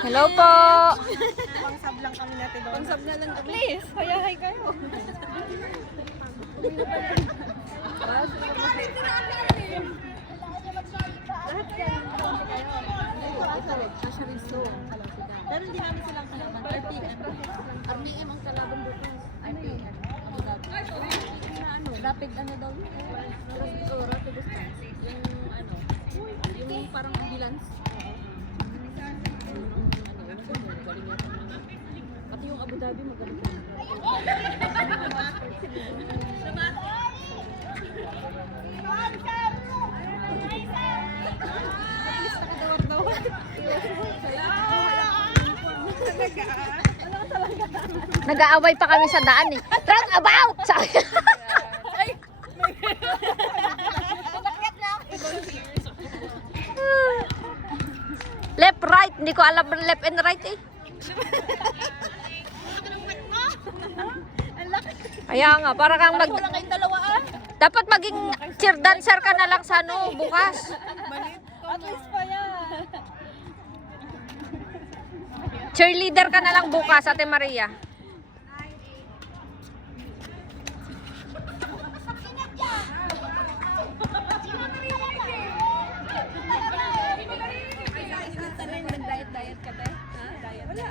Hello po. Pangsab lang kami natin doon. Pangsab na lang kami. Please, hayahay kayo. Pero hindi namin silang kalaban. RPM ang kalaban bukas. RPM. Abu Dhabi. Rapid ano daw yun? Rapid response. Yung parang ambulance. Pati yung Abu Dhabi magaling. Nag-aaway pa kami sa daan eh. Round about! Left, right. Hindi ko alam left and right eh. Kaya nga, para kang mag... Wala kayong dalawa ah. Dapat maging cheer dancer ka na lang sa ano, bukas. At least pa yan. Cheerleader ka na lang bukas, Ate Maria. Nag-diet ka ba? Wala.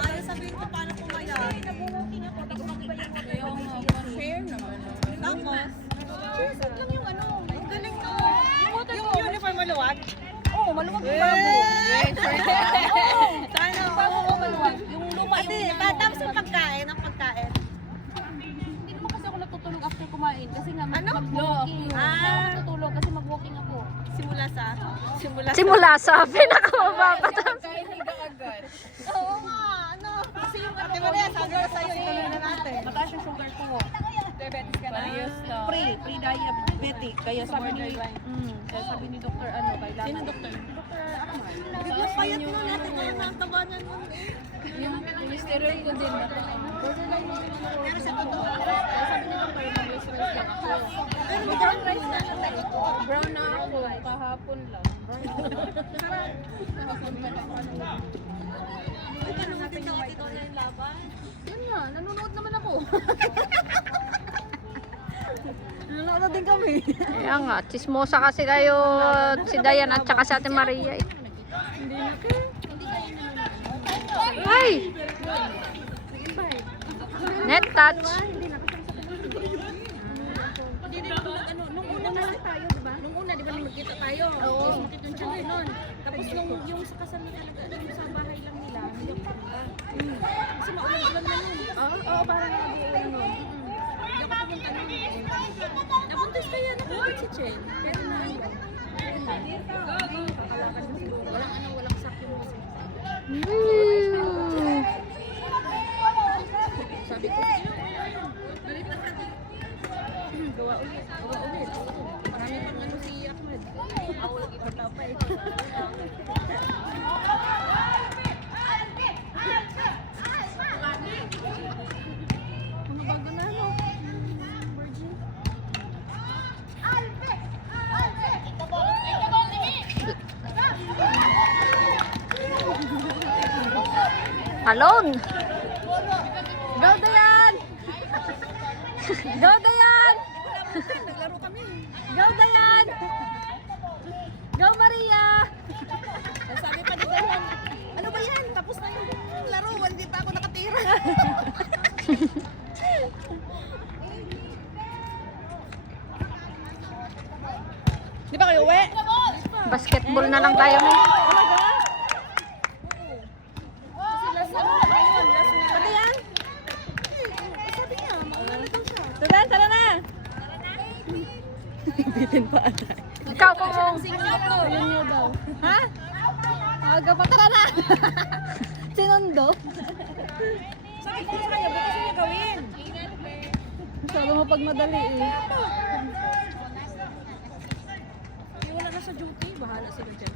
Ano sabihin ko paano pumayag? Nabubuking ako. Fair naman. Tapos, cheers lang yung ano. Ang galing no. Yung uniform maluwag? Oo, maluwag yung babo. Sana Oo, maluwag. Yung luma yung Ate, tapos yung pagkain, ang pagkain. Hindi naman kasi ako natutulog after kumain. Kasi nga Ano? mag-walking. Ah. Natutulog kasi mag-walking ako. Simula sa pinakamababa. Kain higa agad. Oo nga, ano. Kasi yung ano Ate Maria, sabi ko sa'yo, ituloy na natin. mataas yung sugar ko. Diabetes ka na? Pre-diabetic. Kaya sabi ni... Kaya sabi ni Dr. ano, kailangan. Sino Dr.? Dr. Ahmad. Biglang payat mo natin kaya nakabanan mo. Yung steroid ko din. Borderline mo yung steroid. Pero sa totoo. Kaya sabi ni Dr. mag-rice rice lang ako. Pero brown rice na lang tayo. Brown na ako. Kahapon lang. Brown na ako. Kahapon pa lang ako. Ay, paano natin yung ito na yung laban? Yun na, nanonood naman ako. Nanonood din kami. Kaya nga, chismosa kasi kayo si Dayan at saka si Ate Maria eh. Ay! Net touch. Ano, nung una na lang tayo, di ba? Nung una, di ba, nung magkita tayo? Oo. Tapos makita yung tiyan nun. Tapos nung yung sa kasal nila, yung sa bahay lang nila, hindi ako pumunta. Kasi maulan-ulan na nun. Oo, parang nabuulan nun. Hindi ako pumunta nun. Nabuntis kaya nakakit si Chen. Pwede na yun. Walang ano, walang sakyo. Sabi ko, balitan natin. Gawa ulit. Marami pang ano si Ahmad. Ako lagi pagkapay. Ano bago na ano? Virgin. Alone. Go Dayan! Go Dayan! Naglaro kami. Go Dayan! Go Maria! Sabi pa ni Dayan, ano ba yan? Tapos na yung laro, hindi pa ako nakatira. Di ba kayo uwi? Basketball na lang tayo eh. Pati yan? Sabi niya, mauna na daw siya. Tara na! Bitin pa ata. Ikaw kung Single ko. Yun yun daw. Ha? Aga pa, tara na! Sinundo? Sabi ko kaya, bukas niya gawin. Masyado mo pag madali eh. Wala na sa duty, bahala sila dyan.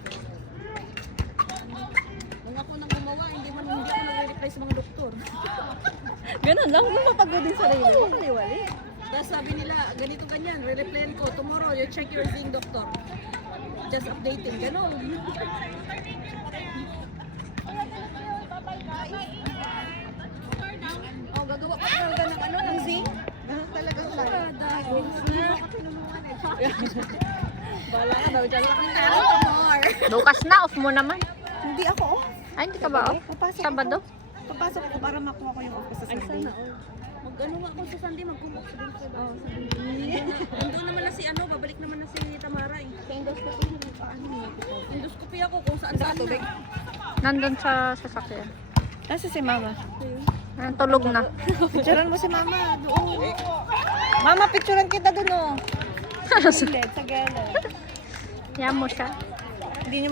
Kung ako nang gumawa, hindi ako nare-reply sa mga doktor. Ganun lang, yung mapagod din sa sarili. Makaliwali. Tapos sabi nila, ganito ganyan, re-replyan ko, tomorrow you check your seeing doctor. just updating, gano'n. Oh, gagawa ko talaga ng ano, ng zinc. Ganun talaga siya. Dahil Bala ka daw, dyan lang kami na. Bukas na, off mo naman. Hindi ako, oh. Ay, hindi ka ba off? Papasok Sabado? Papasok ako para makuha ko yung office sa Sunday. Mag-ano nga ako sa Sunday, mag-cook sa dun sa nandun naman na si ano, babalik naman na si Tamara eh. Sa endoscopy, endoscopy ako kung saan saan na. Nandun sa sasakyan. Nasa si mama? Tulog na. Picturean mo si mama. Doon. Mama, picturean kita doon, oh. Sa gilid, sa gilid. Yan mo siya. Hindi niyo